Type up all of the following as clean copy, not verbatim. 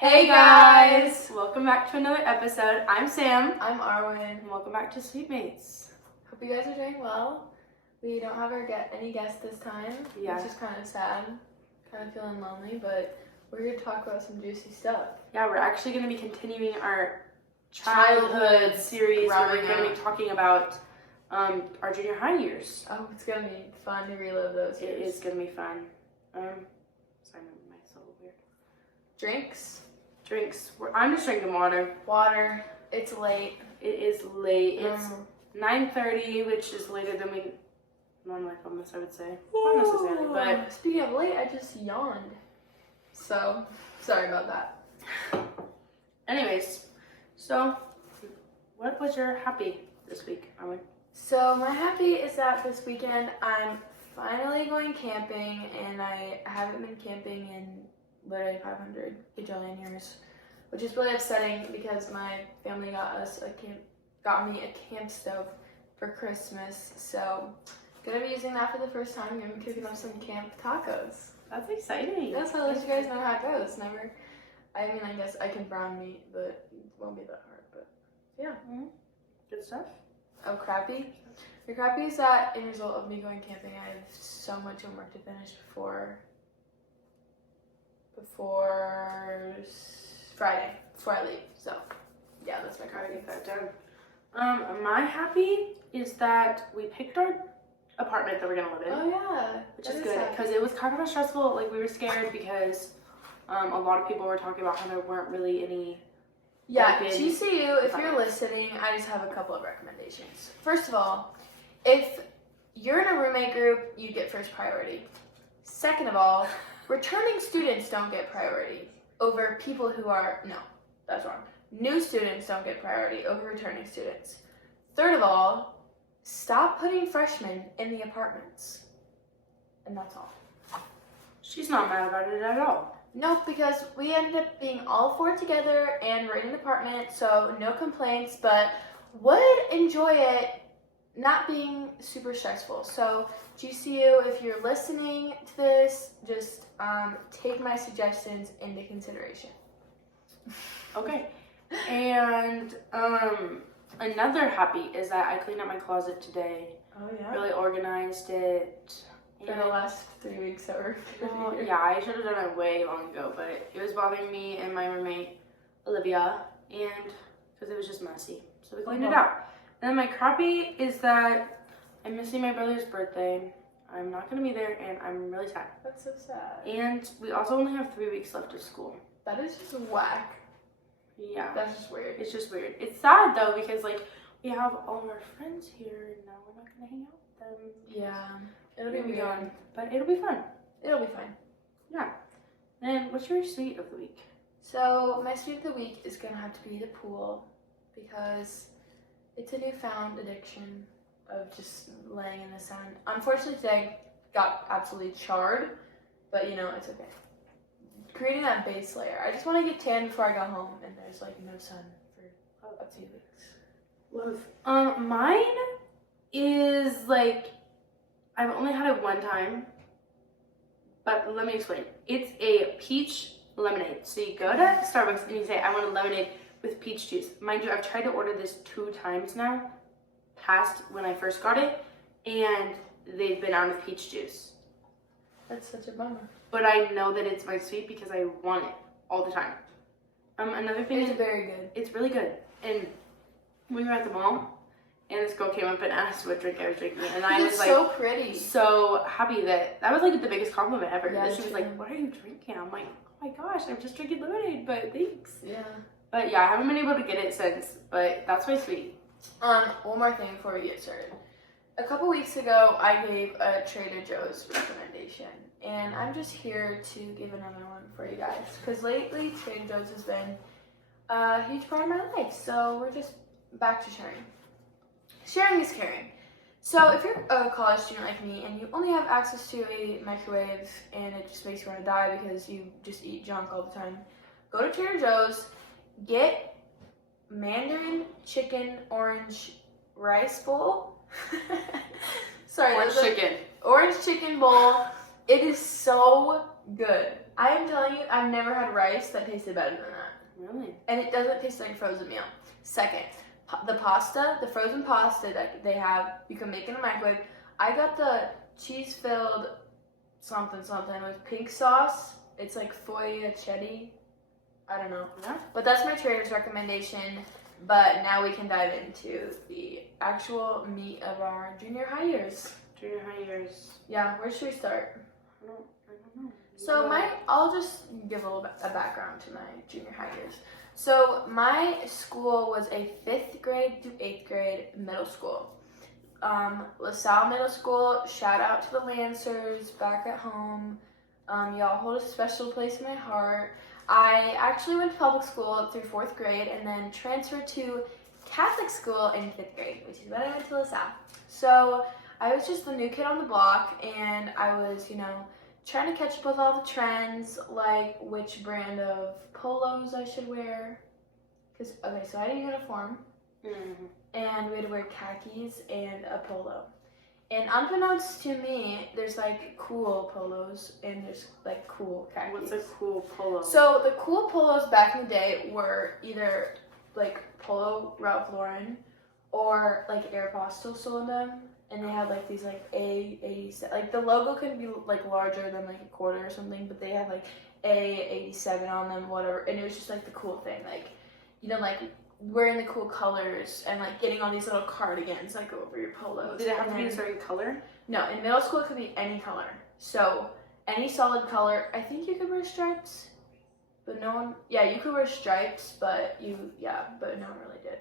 Hey guys! Welcome back to another episode. I'm Sam. I'm Arwen. And welcome back to Sweetmates. Hope you guys are doing well. We don't have any guests this time, Yeah. which is kind of sad. Kind of feeling lonely, but we're here to talk about some juicy stuff. Yeah, we're actually going to be continuing our childhood series where we're going to be talking about our junior high years. Oh, it's going to be fun to relive those years. It is going to be fun. Sorry, my myself weird. Drinks? Drinks. I'm just drinking water. Water. It's late. It is late. It's 9:30, which is later than we normally film this, I would say. Not necessarily, but... Speaking of late, I just yawned. So, sorry about that. Anyways, so what was your happy this week, Arwen? So, my happy is that this weekend I'm finally going camping, and I haven't been camping in literally 500 gajillion years, which is really upsetting because my family got me a camp stove for Christmas. So, gonna be using that for the first time. Gonna be cooking up some camp tacos. That's exciting. That's how let you guys know how it goes. I guess I can brown meat, but it won't be that hard. But yeah. Good stuff. Oh, crappy. The crappy is that in result of me going camping, I have so much homework to finish before Friday, before I leave. So, yeah, that's my Gotta crappy. get that done. My happy is that we picked our apartment that we're gonna live in. Oh yeah, which is good because it was kind of a stressful. Like we were scared because a lot of people were talking about how there weren't really any. Yeah, open GCU, if you're listening, I just have a couple of recommendations. First of all, if you're in a roommate group, you get first priority. Second of all, returning students don't get priority over people who are, no, that's wrong. New students don't get priority over returning students. Third of all, stop putting freshmen in the apartments. And that's all. She's not mad about it at all. No, because we ended up being all four together and we're in an apartment, so no complaints, but would enjoy it not being super stressful. So GCU, if you're listening to this, just take my suggestions into consideration. Okay. And another happy is that I cleaned up my closet today. Oh yeah. Really organized it. For the last 3 weeks that we're Well, yeah, I should have done it way long ago, but it was bothering me and my roommate Olivia, and because it was just messy, so we cleaned it out. And then my crappy is that I'm missing my brother's birthday. I'm not gonna be there, and I'm really sad. That's so sad. And we also only have 3 weeks left of school. That is just whack. Yeah, That's just weird. it's just weird. It's sad though because like we have all of our friends here, and now we're not gonna hang out with them. Yeah. It'll We'll be be weird. gone, but it'll be fun. It'll be fine. Yeah. And what's your sweet of the week? So my sweet of the week is gonna have to be the pool because it's a newfound addiction of just laying in the sun. Unfortunately today got absolutely charred, but you know, it's okay. Creating that base layer. I just want to get tan before I go home and there's like no sun for a few weeks. Love. Mine is like I've only had it one time, but let me explain. It's a peach lemonade. So you go to Starbucks and you say, I want a lemonade with peach juice. Mind you, I've tried to order this 2 times now, past when I first got it, and they've been out of peach juice. That's such a bummer. But I know that it's my sweet because I want it all the time. Another thing It's is, very good. it's really good. And we were at the mall, and this girl came up and asked what drink I was drinking, and I was It's like, so pretty. so happy that was like the biggest compliment ever. Yeah, That she was like, "What are you drinking?" I'm like, "Oh my gosh, I'm just drinking lemonade." But thanks. Yeah. But yeah, I haven't been able to get it since. But that's my sweet. One more thing before we get started. A couple weeks ago, I gave a Trader Joe's recommendation, and I'm just here to give another one for you guys. Because lately, Trader Joe's has been a huge part of my life, so we're just back to sharing. Sharing is caring. So if you're a college student like me and you only have access to a microwave and it just makes you want to die because you just eat junk all the time, go to Trader Joe's, get Mandarin chicken orange rice bowl. Sorry, Orange chicken. Orange chicken bowl. It is so good. I am telling you, I've never had rice that tasted better than that. Really? And it doesn't taste like a frozen meal. Second, the pasta, the frozen pasta that they have, you can make in the microwave. I got the cheese-filled something with pink sauce. It's like focaccia. I don't know. Yeah. But that's my trader's recommendation. But now we can dive into the actual meat of our junior high years. Junior high years. Yeah, where should we start? I don't know. So I'll just give a background to my junior high years. So my school was a 5th grade to 8th grade middle school. LaSalle Middle School, shout out to the Lancers back at home. Y'all hold a special place in my heart. I actually went to public school through 4th grade and then transferred to Catholic school in 5th grade, which is when I went to LaSalle. So I was just the new kid on the block, and I was, trying to catch up with all the trends, like which brand of polos I should wear. So I had a uniform, and we had to wear khakis and a polo. And unbeknownst to me, there's like cool polos and there's like cool khakis. What's a cool polo? So the cool polos back in the day were either like Polo Ralph Lauren or like Aeropostale sold them. And they had like these like A87, like the logo could be like larger than like a quarter or something, but they had like A87 on them, whatever. And it was just like the cool thing, like, like wearing the cool colors and like getting all these little cardigans like over your polos. Did it have to be a certain color? No, in middle school it could be any color. So any solid color. I think you could wear stripes, but you could wear stripes, but no one really did.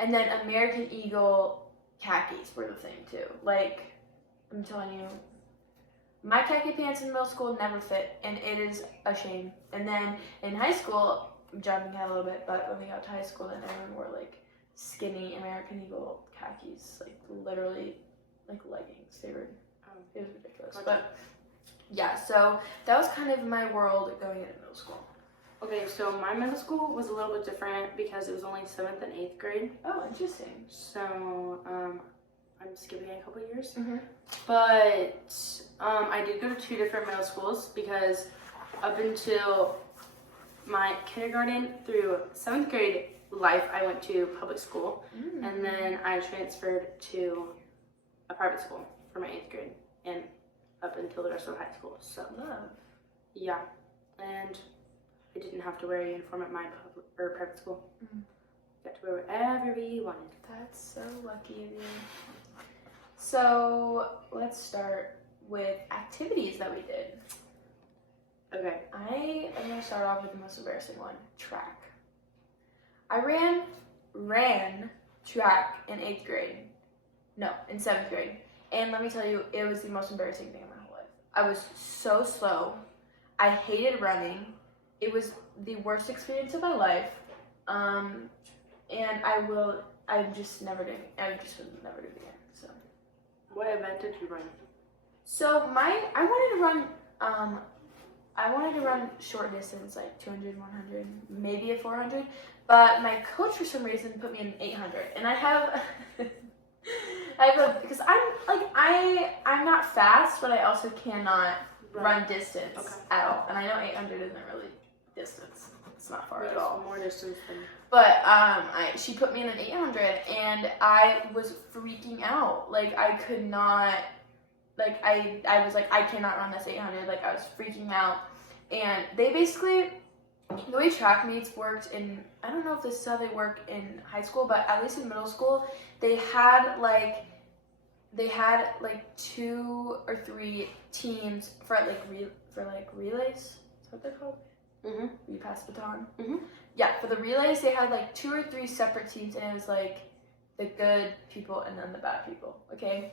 And then American Eagle khakis were the thing too. Like, I'm telling you, my khaki pants in middle school never fit, and it is a shame. And then in high school, I'm jumping ahead a little bit, but when we got to high school, then everyone wore like skinny American Eagle khakis, like literally like leggings. It was ridiculous. Gotcha. But yeah, so that was kind of my world going into middle school. Okay, so my middle school was a little bit different because it was only 7th and 8th grade. Oh, interesting. So, I'm skipping a couple years. Mm-hmm. But, I did go to 2 different middle schools because up until my kindergarten through 7th grade life, I went to public school. Mm-hmm. And then I transferred to a private school for my 8th grade and up until the rest of high school. So, Love. yeah. And I didn't have to wear a uniform at my private school. Mm-hmm. Got to wear whatever we wanted. That's so lucky of you. So let's start with activities that we did. Okay. I am going to start off with the most embarrassing one, track. I ran track in 8th grade. No, in 7th grade. And let me tell you, it was the most embarrassing thing in my whole life. I was so slow. I hated running. It was the worst experience of my life. And I'm just never doing it. I just would never do it again. So. What event did you run? So I wanted to run short distance, like 200, 100, maybe a 400. But my coach for some reason put me in 800, and because I'm not fast, but I also cannot run distance at all. And I know 800 isn't really distance. It's not far at all. More distance than. But she put me in an 800, and I was freaking out. Like I could not. Like I was like, I cannot run this 800. Like I was freaking out. And they basically, the way track meets worked in, I don't know if this is how they work in high school, but at least in middle school, they had like 2 or 3 teams for relays. Is that what they're called? Mm-hmm. You pass the baton. Mm-hmm. Yeah, for the relays, they had like 2 or 3 separate teams, and it was like the good people and then the bad people. Okay,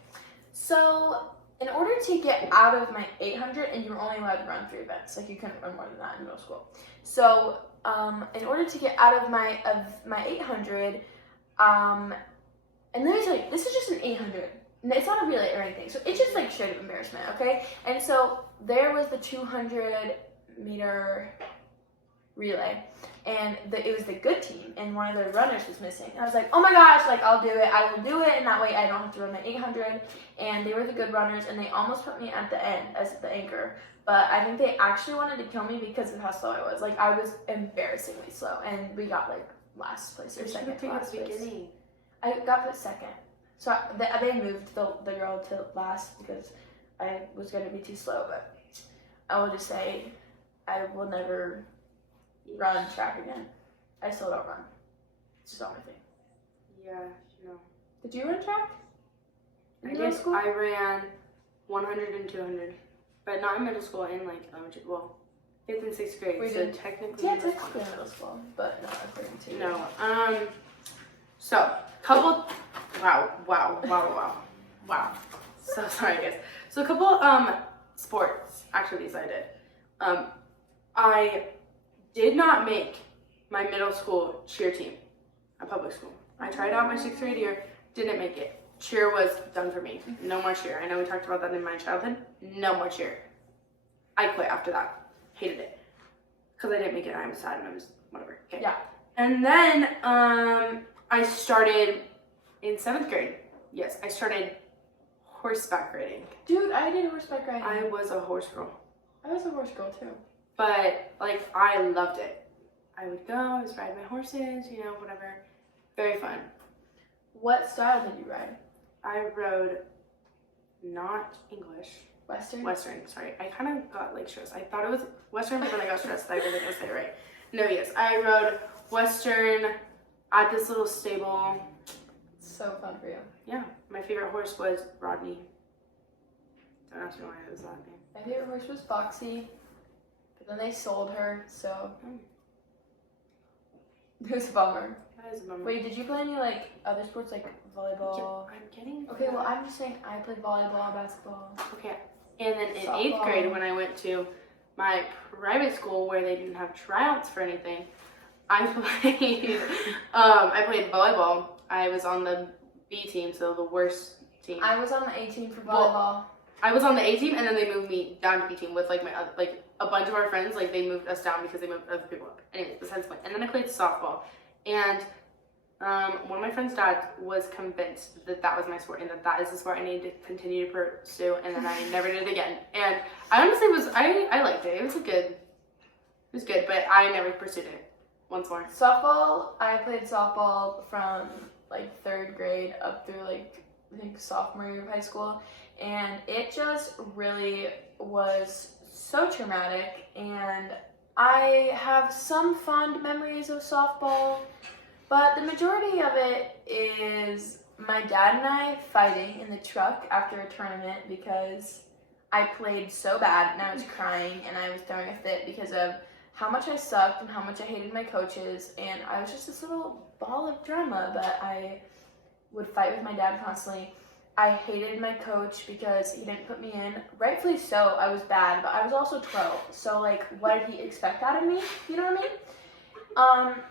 so in order to get out of my 800, and you were only allowed to run 3 events, like you couldn't run more than that in middle school. So in order to get out of my 800, and let me tell you, this is just an 800. It's not a relay or anything, so it's just like straight up embarrassment, okay? And so there was the 200 meter relay, and it was the good team, and one of their runners was missing. And I was like, oh my gosh, like I'll do it, I will do it, and that way I don't have to run my 800. And they were the good runners, and they almost put me at the end as the anchor. But I think they actually wanted to kill me because of how slow I was. Like, I was embarrassingly slow, and we got like last place or second to last place. I got put second. So they moved the girl to last because I was going to be too slow. But I will just say I will never run track again. I still don't run. It's just not my thing. Yeah, no. Did you run track? I guess I ran 100 and 200. But not in middle school, in like elementary, well, 5th and 6th grade, so technically technically middle school, but not according to No, so, wow. So sorry guys. So a couple, sports activities I did. I did not make my middle school cheer team at public school. I tried out my 6th grade year, didn't make it. Cheer was done for me. No more cheer. I know we talked about that in my childhood. No more cheer. I quit after that. Hated it. Because I didn't make it. I was sad and I was whatever. Okay. Yeah. And then I started in 7th grade. Yes, I started horseback riding. Dude, I did horseback riding. I was a horse girl. I was a horse girl too. But like I loved it. I would go, I was riding my horses, you know, whatever. Very fun. What style did you ride? I rode not English. Western, sorry. I kind of got like stressed. I thought it was Western, but then I got stressed that I wasn't going to say it right. No, yes. I rode Western at this little stable. So fun for you. Yeah. My favorite horse was Rodney. Don't ask me why it was that name. My favorite horse was Foxy, but then they sold her, so it was a bummer. That is a bummer. Wait, did you play any like other sports like volleyball? Yeah, I'm getting. Okay, well I'm just saying I played volleyball, basketball. Okay, and then in softball. 8th grade when I went to my private school where they didn't have tryouts for anything, I played volleyball. I was on the B team, so the worst team. I was on the A team for volleyball. I was on the A team, and then they moved me down to B team with like my like a bunch of our friends. Like they moved us down because they moved other people up. Anyways, besides the point. And then I played softball, and one of my friend's dad was convinced that that was my sport and that is the sport I need to continue to pursue. And then I never did it again. And I honestly I liked it. It was good, but I never pursued it once more. Softball, I played softball from like 3rd grade up through like I think sophomore year of high school, and it just really was so traumatic. And I have some fond memories of softball, but the majority of it is my dad and I fighting in the truck after a tournament because I played so bad and I was crying and I was throwing a fit because of how much I sucked and how much I hated my coaches, and I was just this little ball of drama, but I would fight with my dad constantly. I hated my coach because he didn't put me in. Rightfully so, I was bad, but I was also 12, so like what did he expect out of me? You know what I mean?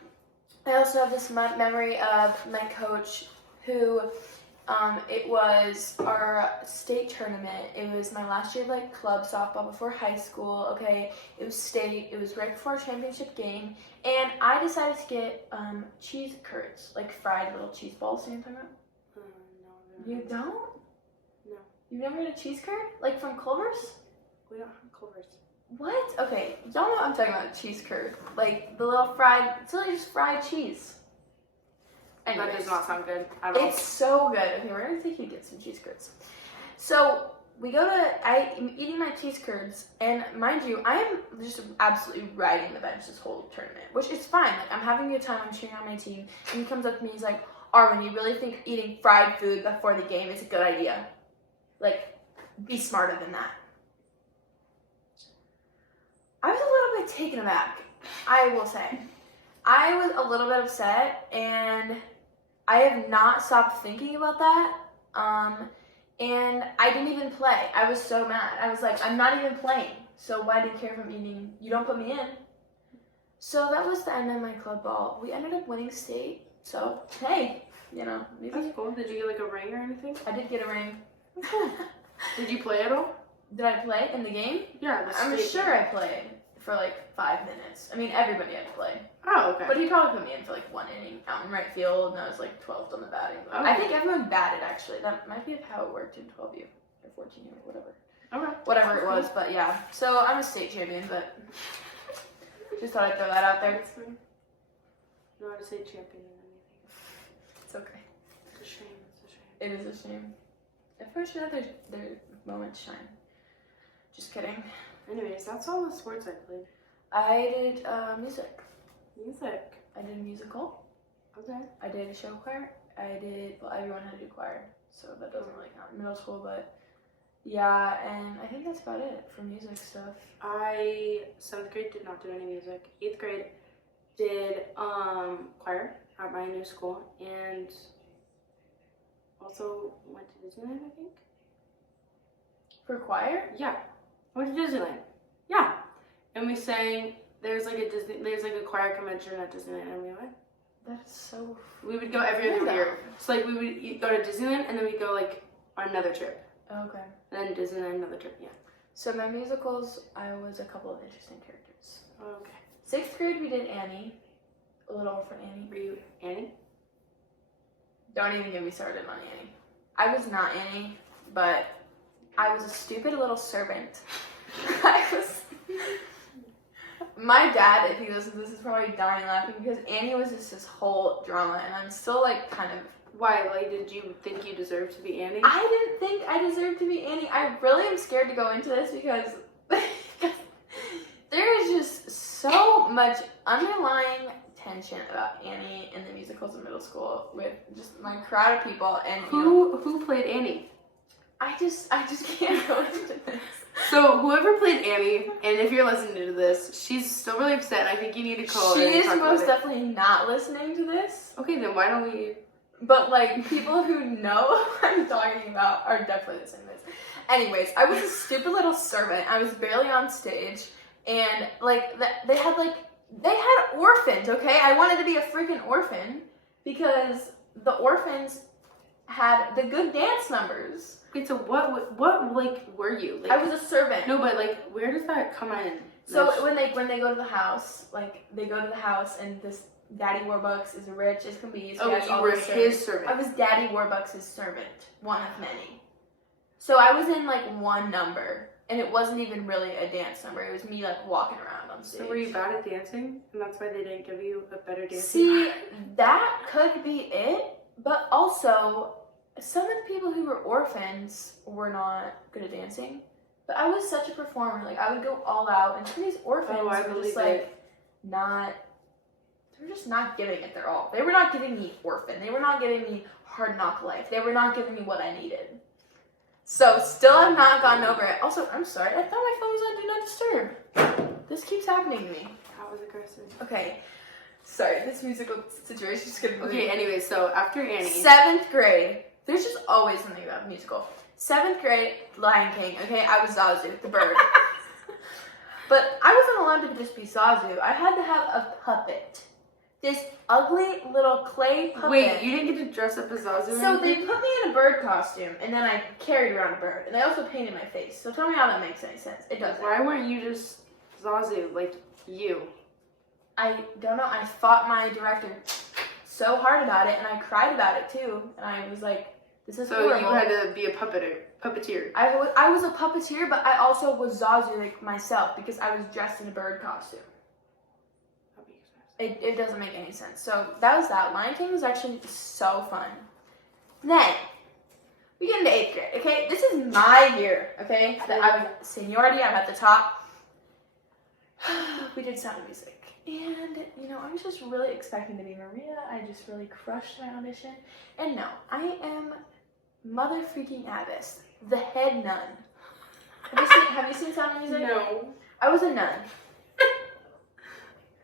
I also have this memory of my coach who, it was our state tournament. It was my last year of like club softball before high school, okay? It was state, it was right before our championship game, and I decided to get cheese curds, like fried little cheese balls, you know what I'm talking about? No. You don't? No. You've never had a cheese curd? Like from Culver's? We don't have Culver's. What? Okay, y'all know what I'm talking about, cheese curd. Like the little fried, it's literally just fried cheese. Anyways, that does not sound good at all. it's so good. Okay, we're gonna take you to get some cheese curds. So we go to, I'm eating my cheese curds, and mind you, I am just absolutely riding the bench this whole tournament, which is fine. Like I'm having a good time, I'm cheering on my team, and he comes up to me, he's like, Arwen, you really think eating fried food before the game is a good idea? Like, be smarter than that. I was a little bit taken aback, I will say. I was a little bit upset, and I have not stopped thinking about that. And I didn't even play. I was so mad. I was like, I'm not even playing. So why do you care if I'm eating? You don't put me in. So that was the end of my club ball. We ended up winning state. So, hey, you know, maybe. That's cool. Did you get like a ring or anything? I did get a ring. Did you play at all? Did I play in the game? Yeah, the I'm state sure game. I played. for like 5 minutes. I mean, everybody had to play. Oh, okay. But he probably put me in for like 1 inning out in right field, and I was like 12th on the batting. Okay. I think everyone batted, actually. That might be how it worked in 12U or 14U or whatever. Okay. Whatever it was, but yeah. So I'm a state champion, but just thought I'd throw that out there. That's fine. You know how to say champion and anything. It's okay. It's a shame. It's a shame. It is a shame. Everyone should have their moment to shine. Just kidding. Anyways, that's all the sports I played. I did music. Music. I did a musical. Okay. I did a show choir. Well, everyone had to do choir, so that doesn't really count in middle school, but yeah, and I think that's about it for music stuff. I 7th grade did not do any music. 8th grade did choir at my new school, and also went to Disneyland, I think. For choir? Yeah, I went to Disneyland. Yeah, and we sang. There's like a choir convention at Disneyland, and we went. That's so. We would go every other year. So like we would go to Disneyland, and then we'd go like on another trip, Okay. and then Disneyland another trip. Yeah. So my musicals, I was a couple of interesting characters. Okay. 6th grade, we did Annie, a Little Orphan Annie. Were you Annie? Don't even get me started on Annie. I was not Annie, but I was a stupid little servant. My dad, if he listens to this, is probably dying laughing because Annie was just this whole drama, and I'm still like kind of. Why? Like, did you think you deserved to be Annie? I didn't think I deserved to be Annie. I really am scared to go into this because there is just so much underlying tension about Annie in the musicals in middle school with just my crowd of people, and Who played Annie? I just can't go into this. So whoever played Annie, and if you're listening to this, she's still really upset. And I think you need to call her. She and is talk about most it. definitely not listening to this. Okay, then why don't we? But like people who know what I'm talking about are definitely listening to this. Anyways, I was a stupid little servant. I was barely on stage, and like they had orphans. Okay, I wanted to be a freaking orphan because the orphans had the good dance numbers. Wait, so what like were you? Like, I was a servant. No, but like, where does that come in? So Like, when they go to the house, like they go to the house, and this Daddy Warbucks is rich as can be. So he has you all were these his servants. servant. I was Daddy Warbucks' servant, one of many. So I was in like one number, and it wasn't even really a dance number. It was me like walking around on stage. So were you bad at dancing, and that's why they didn't give you a better dancing? See, that could be it, but also some of the people who were orphans were not good at dancing. But I was such a performer. Like, I would go all out, and some of these orphans Oh, I were believe just like not. They were just not giving it their all. They were not giving me orphan. They were not giving me hard knock life. They were not giving me what I needed. So still have not gotten over it. Also, I'm sorry. I thought my phone was on Do Not Disturb. This keeps happening to me. That was aggressive. Okay. Sorry, this musical situation is gonna be. Okay, anyway, so after Annie. 7th grade. There's just always something about the musical. 7th grade, Lion King. Okay, I was Zazu, the bird. But I wasn't allowed to just be Zazu. I had to have a puppet. This ugly little clay puppet. Wait, you didn't get to dress up as Zazu? So they put me in a bird costume, and then I carried around a bird, and they also painted my face. So tell me how that makes any sense. It doesn't. Why weren't you just Zazu, like you? I don't know. I fought my director so hard about it, and I cried about it too. And I was like, "This is So horrible." you had to be a puppeteer. I was a puppeteer, but I also was Zazu like myself because I was dressed in a bird costume. That makes sense. It doesn't make any sense. So that was that. Lion King was actually so fun. Then we get into 8th grade. Okay, this is my year. Okay, I was seniority. I'm at the top. We did Sound of Music. And, I was just really expecting to be Maria. I just really crushed my audition. And no, I am Mother freaking Abbess, the head nun. Have you seen Sound of Music? No. I was a nun.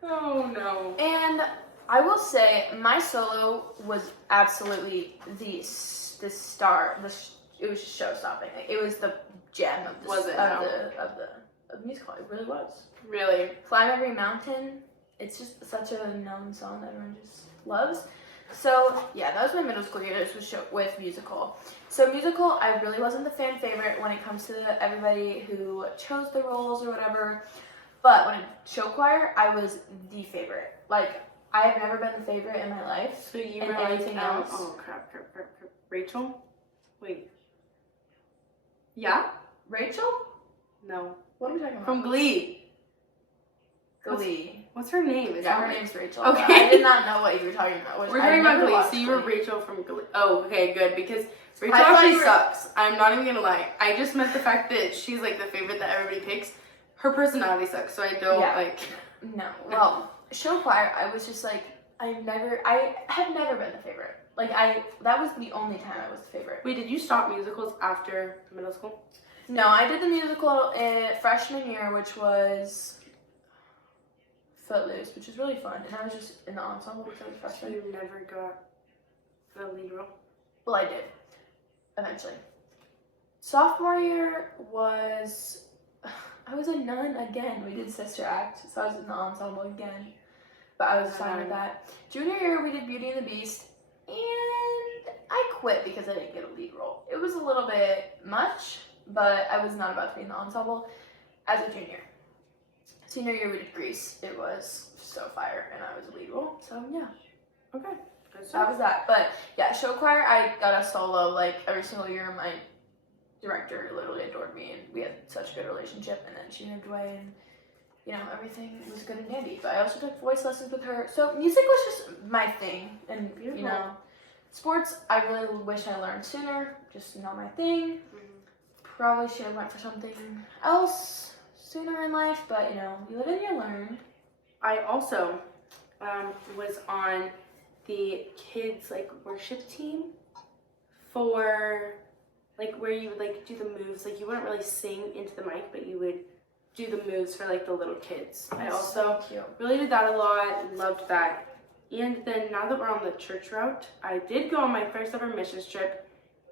Oh no. And I will say, my solo was absolutely the star. It was show-stopping. Like, it was the gem of the musical. It really was. Really? Climb Every Mountain. It's just such a known song that everyone just loves. So yeah, that was my middle school years with musical. So musical, I really wasn't the fan favorite when it comes to everybody who chose the roles or whatever. But when in show choir, I was the favorite. Like, I have never been the favorite in my life. So you And were like, anything else? oh crap. Rachel? Wait. Yeah? Rachel? No. What are we talking about? From Glee. Glee. What's her name? Is Yeah, that her right? name's Rachel. Okay. but I did not know what you were talking about. We're talking about Glee, so you were Rachel from Glee. Oh, okay, good, because Rachel I thought actually you were- sucks. I'm not even gonna lie. I just meant the fact that she's like the favorite that everybody picks. Her personality sucks, so I don't like. No. Well, show choir, I was just like, I have never been the favorite. Like, that was the only time I was the favorite. Wait, did you stop musicals after middle school? No, I did the musical freshman year, which was Footloose, which was really fun. And I was just in the ensemble because I was freshman. You never got the lead role. Well, I did, eventually. Sophomore year was, I was a nun again. We did Sister Act, so I was in the ensemble again. But I was fine with that. Junior year, we did Beauty and the Beast, and I quit because I didn't get a lead role. It was a little bit much, but I was not about to be in the ensemble as a junior. Senior year, we did Grease. It was so fire, and I was a lead role, so yeah. Okay. Good That stuff. was that. But yeah, show choir, I got a solo like every single year. My director literally adored me, and we had such a good relationship. And then she moved away, and you know, everything was good and dandy. But I also took voice lessons with her. So music was just my thing. And Beautiful. you know, sports, I really wish I learned sooner. Just not my thing. Probably should have went for something else sooner in life. But you know, you live and you learn. I also was on the kids like worship team for like where you would like do the moves. Like you wouldn't really sing into the mic, but you would do the moves for like the little kids. I That's also so cute. really did that a lot, loved that. And then now that we're on the church route, I did go on my first ever missions trip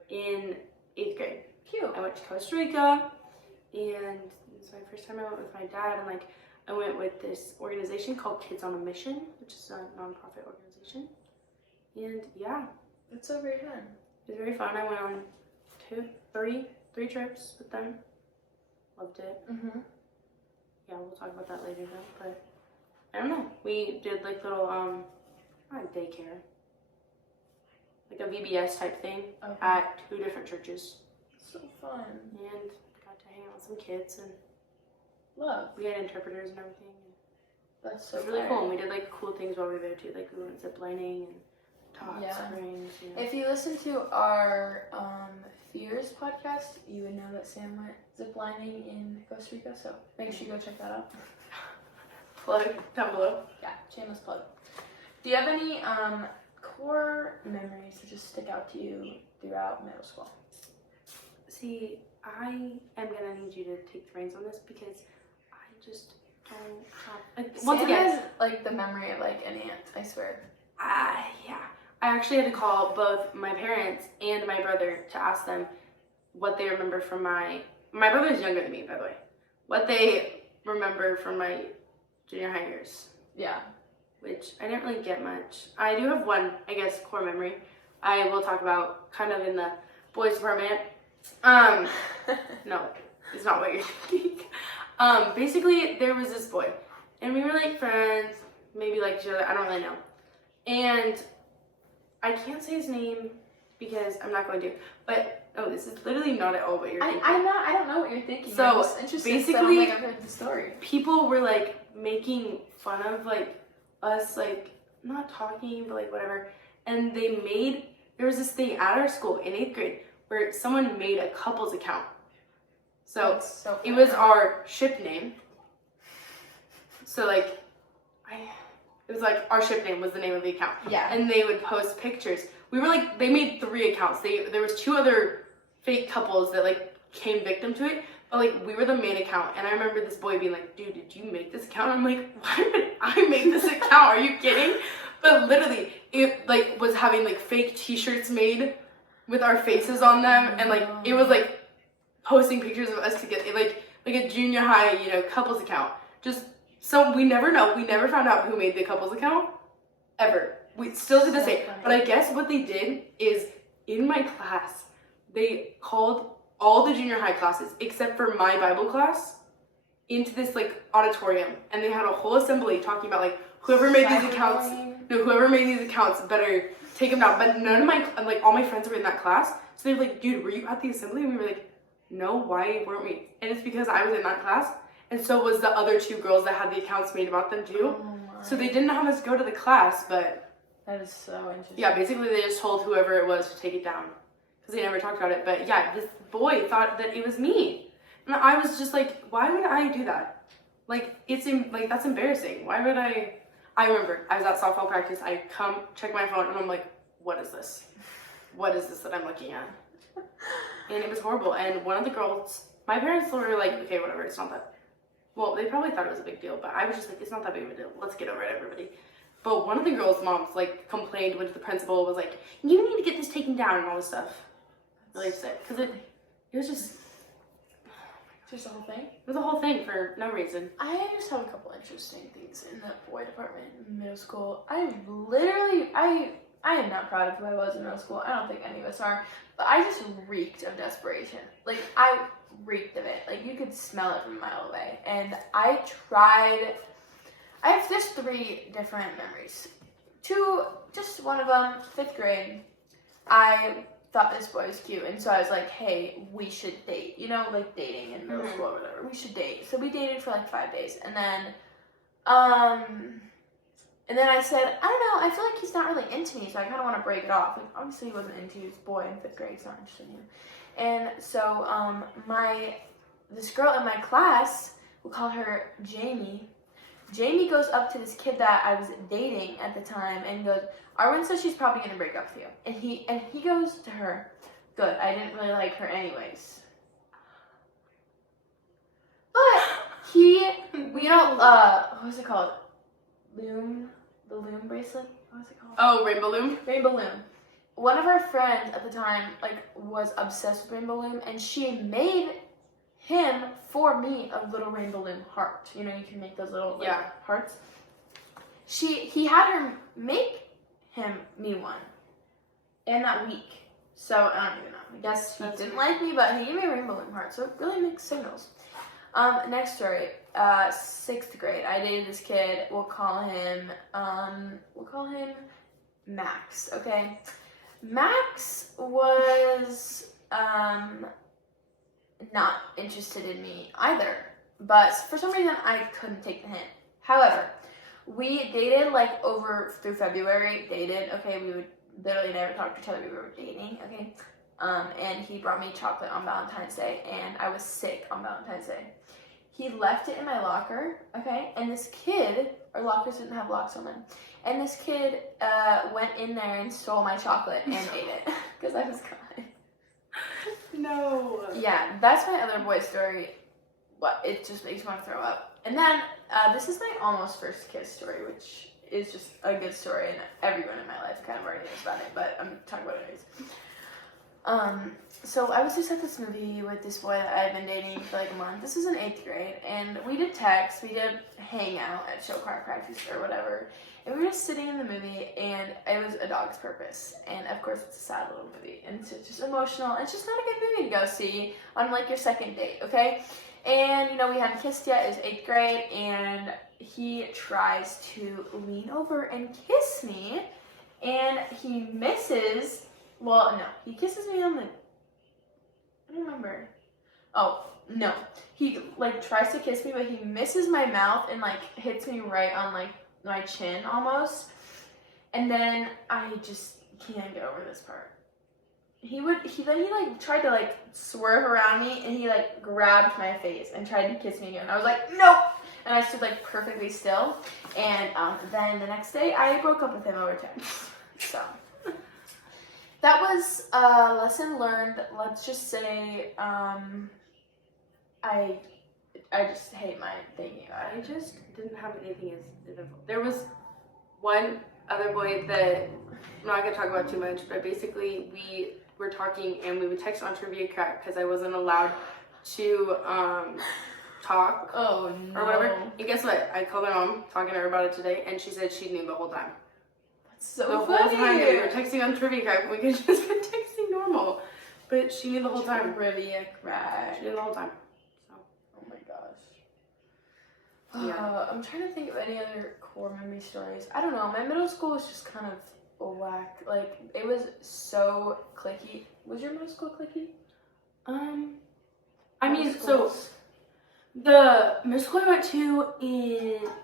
in 8th grade. Cute. I went to Costa Rica, and it was my first time I went with my dad, and like I went with this organization called Kids on a Mission, which is a nonprofit organization. And yeah, It's so very fun. it was very fun. I went on three trips with them. Loved it. Mm-hmm. Yeah, we'll talk about that later though. But I don't know. We did like little not daycare, like a VBS type thing Okay. at 2 different churches, So fun. and got to hang out with some kids, and Love. we had interpreters and everything. That's It so was really fun. cool, and we did like cool things while we were there too. Like we went zip lining and hot Yeah. springs. You know. If you listen to our Fears podcast, you would know that Sam went ziplining in Costa Rica, so make sure you go check that out. Plug down below. Yeah, shameless plug. Do you have any core memories that just stick out to you throughout middle school? See, I am gonna need you to take the reins on this because I just don't have. Like, once Sam again, has like the memory of like an ant, I swear. yeah. I actually had to call both my parents and my brother to ask them what they remember from my brother's younger than me, by the way. What they remember from my junior high years, Yeah. which I didn't really get much. I do have one, I guess, core memory I will talk about kind of in the boys department. No, it's not what you're thinking. Basically, there was this boy, and we were like friends, maybe like each other, I don't really know. And I can't say his name because I'm not going to, but this is literally not at all what you're thinking. I don't know what you're thinking. So, I'm just interested 'cause I don't basically- think I've heard the story. People were like making fun of like us, like not talking, but like whatever. And there was this thing at our school in 8th grade where someone made a couple's account. So That's so it funny. was our ship name. So like, it was like our ship name was the name of the account. Yeah. And they would post pictures. We were like, they made 3 accounts. There was 2 other fake couples that like came victim to it, but like we were the main account. And I remember this boy being like, dude, did you make this account? I'm like, why would I make this account? Are you kidding? But literally, it like was having like fake t-shirts made with our faces on them, and like it was like posting pictures of us together, like a junior high, you know, couples account. Just so we never know. We never found out who made the couples account ever. We still to this So day. funny. But I guess what they did is in my class, they called all the junior high classes except for my Bible class, into this like auditorium, and they had a whole assembly talking about like whoever made these accounts, whoever made these accounts better take them down. But none of my like all my friends were in that class, so they were like, dude, were you at the assembly? And we were like, no, why weren't we? And it's because I was in that class, and so was the other two girls that had the accounts made about them too. So they didn't have us go to the class, but that is so interesting. yeah, basically they just told whoever it was to take it down because they never talked about it. But yeah, this boy thought that it was me, and I was just like, why would I do that? Like like that's embarrassing. Why would I? I remember I was at softball practice. I come check my phone and I'm like, what is this? What is this that I'm looking at? And it was horrible. And one of the girls, my parents were like, okay, whatever, it's not that. Well, they probably thought it was a big deal, but I was just like, it's not that big of a deal. Let's get over it, everybody. But one of the girls' moms like complained, went to the principal, was like, you need to get this taken down and all this stuff. Really upset because it was just the whole thing. It was a whole thing for no reason. I just have a couple interesting things in the boy department in middle school. I am not proud of who I was in middle school. I don't think any of us are. But I just reeked of desperation. Like, I reeked of it. Like, you could smell it from a mile away. And I have just 3 different memories. Just one of them, 5th grade. I thought this boy was cute, and so I was like, hey, we should date. You know, like dating in middle school or whatever. We should date. So we dated for like 5 days, and then I said, I don't know, I feel like he's not really into me, so I kind of want to break it off. Like, obviously he wasn't into his boy in 5th grade, he's not interested in him. And so this girl in my class, we'll call her Jamie. Jamie goes up to this kid that I was dating at the time and goes, Arwen says she's probably going to break up with you. And he goes to her, good, I didn't really like her anyways. But what was it called? The loom bracelet? What was it called? Oh, Rainbow Loom? Rainbow Loom. One of our friends at the time, was obsessed with Rainbow Loom, and she made him, for me, a little Rainbow Loom heart. You know, you can make those little hearts. He had her make me one in that week. So, I don't even know. I guess he didn't like me, but he gave me a Rainbow Loom heart, so it really makes signals. Next story. 6th grade. I dated this kid. We'll call him Max, okay? Max was, not interested in me either, but for some reason I couldn't take the hint. However, we dated over through February, okay? We would literally never talk to each other, we were dating, okay? And he brought me chocolate on Valentine's Day, and I was sick on Valentine's Day. He left it in my locker, okay? And this kid, our lockers didn't have locks on them, and this kid went in there and stole my chocolate and ate it, because I was gone. No. Yeah, that's my other boy story. It just makes me want to throw up. And then, this is my almost first kiss story, which is just a good story, and everyone in my life kind of already knows about it, but I'm talking about it anyways. So I was just at this movie with this boy that I've been dating for a month. This was in 8th grade, and we did text, we did hang out at show car practice or whatever, and we were just sitting in the movie, and it was A Dog's Purpose, and of course it's a sad little movie, and it's just emotional. It's just not a good movie to go see on your second date, okay? And we hadn't kissed yet. It was 8th grade, and he tries to lean over and kiss me, and he misses. Well, no, he kisses me on the. I don't remember. Oh no, he tries to kiss me, but he misses my mouth and hits me right on my chin almost, and then I just can't get over this part. He tried to swerve around me, and he grabbed my face and tried to kiss me again. I was like, nope, and I stood perfectly still, and then the next day I broke up with him over text. So that was a lesson learned. Let's just say I just hate my thinking about I it. just didn't have anything as difficult. There was one other boy that I'm not going to talk about too much, but basically we were talking and we would text on Trivia Crack because I wasn't allowed to talk Oh no. or whatever. And guess what? I called my mom talking to her about it today, and she said she knew the whole time. So the whole time that we were texting on Trivia Crack, we could just been texting normal, but she knew the whole time. Trivia Crack. She knew the whole time. So. Oh my gosh. Yeah. I'm trying to think of any other core memory stories. I don't know. My middle school was just kind of whack. Like, it was so cliquey. Was your middle school cliquey? I mean, so the middle school I went to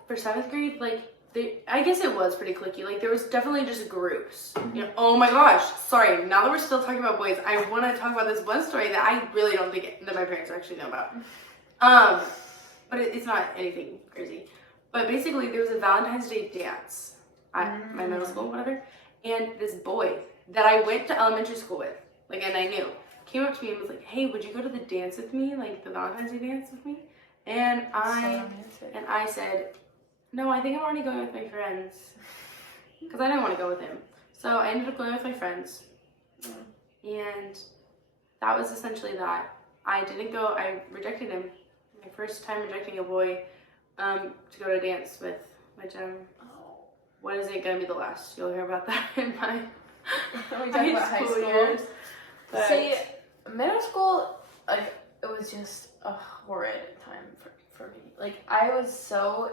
for 7th grade, like, I guess it was pretty cliquey. Like, there was definitely just groups. Mm-hmm. You know, oh my gosh, sorry. Now that we're still talking about boys, I want to talk about this one story that I really don't think that my parents actually know about. But it's not anything crazy. But basically, there was a Valentine's Day dance at my middle school, whatever. And this boy that I went to elementary school with, like, and I knew, came up to me and was like, "Hey, would you go to the dance with me? Like, the Valentine's Day dance with me?" And I said, "No, I think I'm already going with my friends." Because I didn't want to go with him. So I ended up going with my friends. And that was essentially that. I didn't go, I rejected him. My first time rejecting a boy to go to dance with, which what is it going to be the last? You'll hear about that in my high school years. But see, middle school, like, it was just a horrid time for me. Like, I was so,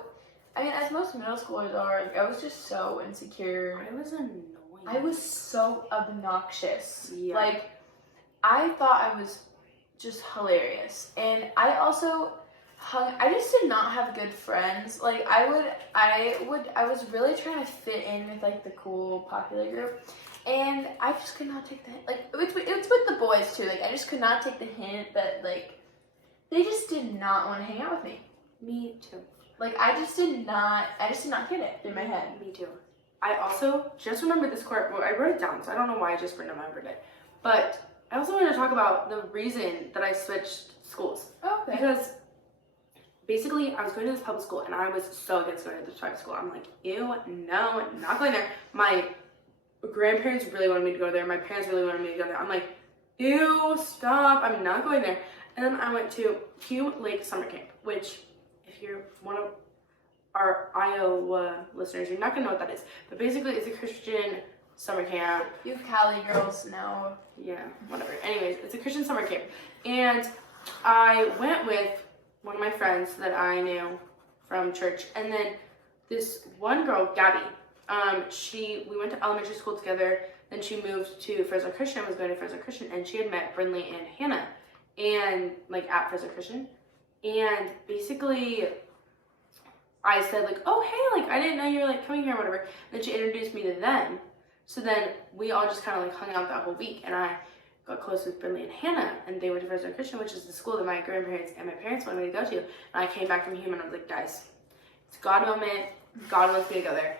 I mean, as most middle schoolers are, like, I was just so insecure. I was annoying. I was so obnoxious. Yeah. Like, I thought I was just hilarious. And I also I just did not have good friends. Like, I was really trying to fit in with, like, the cool, popular group. And I just could not take the hint. Like, it's with the boys, too. Like, I just could not take the hint that, like, they just did not want to hang out with me. Me too. Like, I just did not get it in my head. Me too. I also just remembered this quote. Well, I wrote it down, so I don't know why I just remembered it. But I also wanted to talk about the reason that I switched schools. Oh, okay. Because basically, I was going to this public school, and I was so against going to this private school. I'm like, ew, no, not going there. My grandparents really wanted me to go there. My parents really wanted me to go there. I'm like, ew, stop. I'm not going there. And then I went to Hume Lake Summer Camp, which, if you're one of our Iowa listeners, you're not going to know what that is. But basically, it's a Christian summer camp. You Cali girls know. Yeah, whatever. Anyways, it's a Christian summer camp. And I went with one of my friends that I knew from church. And then this one girl, Gabby, we went to elementary school together. Then she moved to Fresno Christian, was going to Fresno Christian, and she had met Brinley and Hannah, and like at Fresno Christian. And basically, I said like, "Oh, hey, like I didn't know you were like coming here or whatever." And then she introduced me to them. So then we all just kind of like hung out that whole week, and I got close with Brinley and Hannah, and they went to Fresno Christian, which is the school that my grandparents and my parents wanted me to go to. And I came back from Hume, and I was like, "Guys, it's a God moment. God wants me to go there."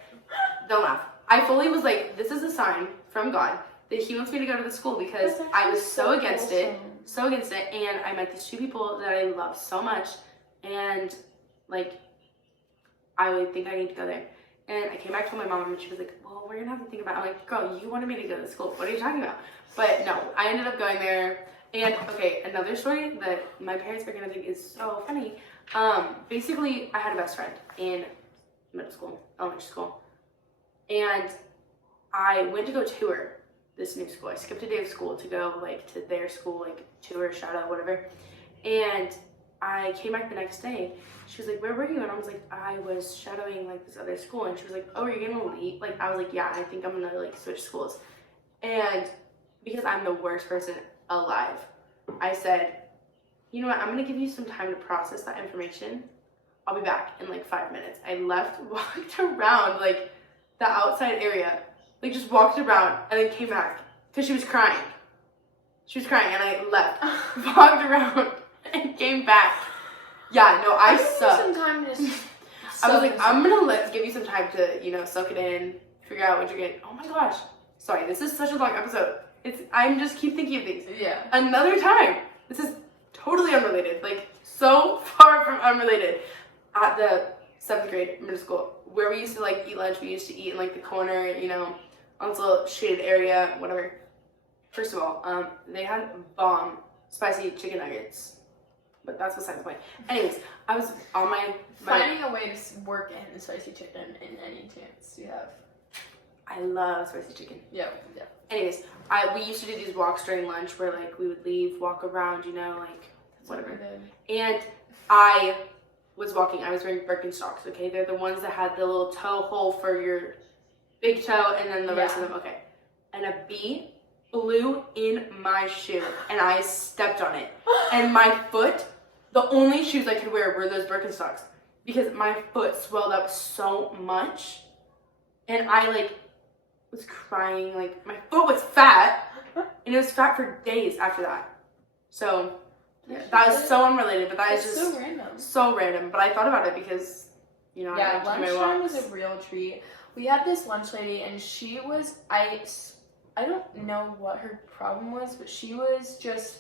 Don't laugh. I fully was like, this is a sign from God that He wants me to go to the school because I was so against it, and I met these two people that I love so much, and like, I would think I need to go there. And I came back to my mom, and she was like, "Well, we're gonna have to think about it." I'm like, "Girl, you wanted me to go to school. What are you talking about?" But no, I ended up going there. And okay, another story that my parents are gonna think is so funny. Basically, I had a best friend in middle school, elementary school, and I went to go tour this new school. I skipped a day of school to go like to their school, like tour, shout out, whatever. And I came back the next day. She was like, "Where were you?" And I was like, "I was shadowing like this other school." And she was like, "Oh, are you gonna leave?" Like I was like, "Yeah, I think I'm gonna like switch schools." And because I'm the worst person alive, I said, "You know what? I'm gonna give you some time to process that information. I'll be back in like 5 minutes." I left, walked around like the outside area, like just walked around, and then came back because she was crying. She was crying, and I left, walked around, and came back. Yeah, no, I suck. Some time to I was like, I'm gonna give you some time to, soak it in, figure out what you're getting. Oh my gosh, sorry, this is such a long episode. I'm just keep thinking of things. Yeah. Another time. This is totally unrelated, like so far from unrelated. At the 7th grade middle school, where we used to like eat lunch, we used to eat in like the corner, on this little shaded area, whatever. First of all, they had bomb spicy chicken nuggets, but that's besides the point. Anyways, I was on my finding a way to work in spicy chicken in any chance you have. I love spicy chicken. Yeah. Anyways, we used to do these walks during lunch where like we would leave, walk around, like whatever. And I was walking, I was wearing Birkenstocks, okay? They're the ones that had the little toe hole for your big toe and then the rest of them, okay. And a bee flew in my shoe and I stepped on it. And my foot, the only shoes I could wear were those Birkenstocks because my foot swelled up so much and I like was crying. Like my foot was fat and it was fat for days after that. So yeah, that is so unrelated, but that is just so random. So random. But I thought about it because, you know, yeah, I like to do my lunchtime walks. was a real treat. We had this lunch lady, and she was I don't know what her problem was, but she was just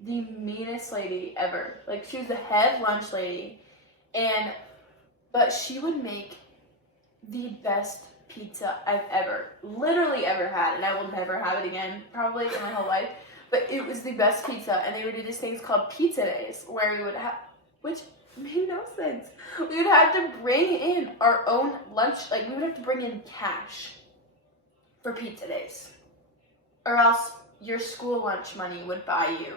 the meanest lady ever. Like she was the head lunch lady, but she would make the best pizza I've literally ever had, and I will never have it again probably in my whole life. But it was the best pizza, and they would do these things called pizza days, where we would have, which made no sense. We would have to bring in our own lunch, like we would have to bring in cash for pizza days, or else your school lunch money would buy you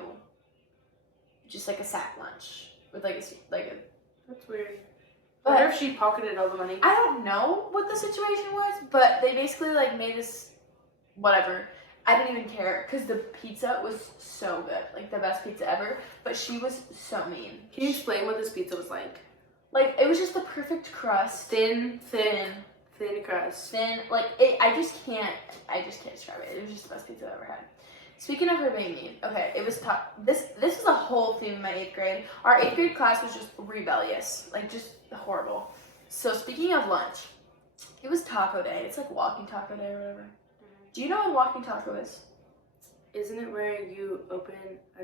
just like a sack lunch with like a. That's weird. But I wonder if she pocketed all the money. I don't know what the situation was, but they basically like made us whatever. I didn't even care because the pizza was so good, like the best pizza ever. But she was so mean. Can you explain what this pizza was like? Like it was just the perfect crust, Thin crust. thin. Like I just can't describe it. It was just the best pizza I've ever had. Speaking of her being mean, okay, it was tough. This is a whole theme in my 8th grade. Our 8th grade class was just rebellious, like just horrible. So speaking of lunch, it was taco day. It's like walking taco day or whatever. Do you know what walking taco is? Isn't it where you open a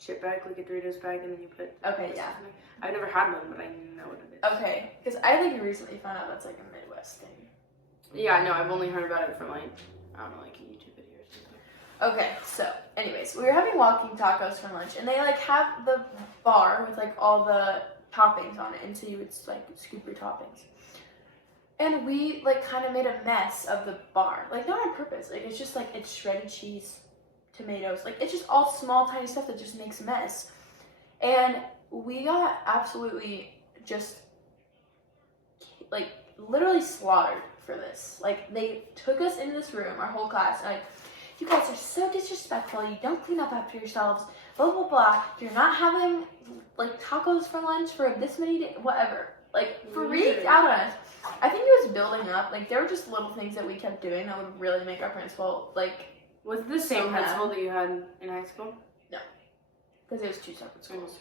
chip bag, like a Doritos bag, and then you put... Okay, yeah. I've never had one, but I know what it is. Okay, because I like recently found out that's like a Midwest thing. Yeah, no, I've only heard about it from like, I don't know, like a YouTube video or something. Okay, so anyways, we were having walking tacos for lunch, and they like have the bar with like all the toppings on it, and so you would like scoop your toppings. And we like kind of made a mess of the bar, like not on purpose. Like it's just like it's shredded cheese, tomatoes, like it's just all small tiny stuff that just makes a mess. And we got absolutely just like literally slaughtered for this. Like they took us into this room, our whole class, and like, you guys are so disrespectful. You don't clean up after yourselves. Blah blah blah. You're not having like tacos for lunch for this many days. Whatever. Like freaked out on us. I think it was building up. Like there were just little things that we kept doing that would really make our principal like. Was it the same So principal mad. that you had in high school? No, because it was 2 separate schools.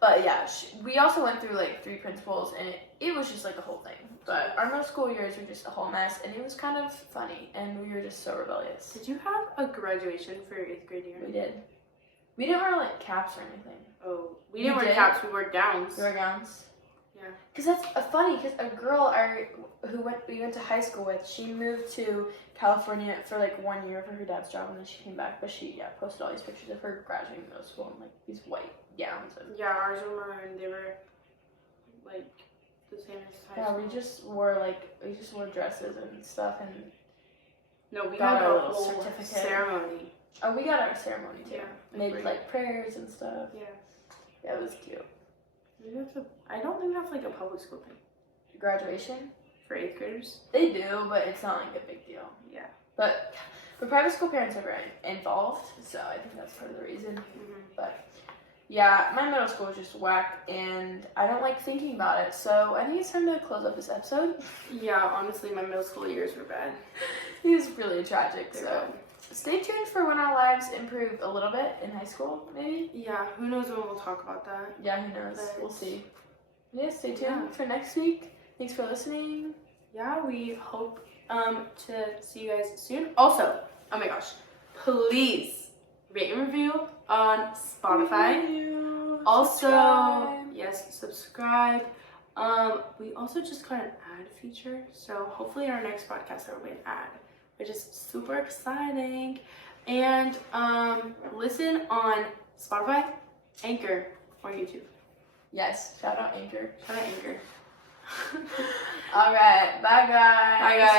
But yeah, we also went through like 3 principals, and it was just like a whole thing. But our middle school years were just a whole mess, and it was kind of funny, and we were just so rebellious. Did you have a graduation for your 8th grade year? We did. We didn't wear like caps or anything. Oh, we didn't You wear did? caps, we wore gowns. We wore gowns. Yeah. Because that's funny, because a girl we went to high school with, she moved to California for like 1 year for her dad's job, and then she came back, but she posted all these pictures of her graduating middle school in like these white gowns. And Yeah, ours were maroon. They were like the same as high school. we just wore dresses and stuff, and No, we got had our a little whole certificate. ceremony. oh, we got our ceremony too. Yeah. Made like prayers and stuff. Yeah. Yeah, it was cute. Maybe I don't think that's like a public school thing Graduation, for 8th graders. they do, but it's not like a big deal. Yeah. But private school parents are very involved, so I think that's part of the reason. Mm-hmm. But yeah, my middle school was just whack, and I don't like thinking about it. So I think it's time to close up this episode. Yeah, honestly, my middle school years were bad. It was really tragic. They're So bad. stay tuned for when our lives improve a little bit in high school, maybe. Yeah, who knows when we'll talk about that. Yeah, who knows? But- We'll see. Yeah, stay tuned Yeah. for next week. Thanks for listening. Yeah, we hope to see you guys soon. Also, oh my gosh, please rate and review on Spotify. Review, Also, subscribe. yes, subscribe. We also just got an ad feature, so hopefully our next podcast there will be an ad, which is super exciting. And listen on Spotify, Anchor, or YouTube. Yes, shout out Anchor. Shout out Anchor. All right, bye guys. Bye guys.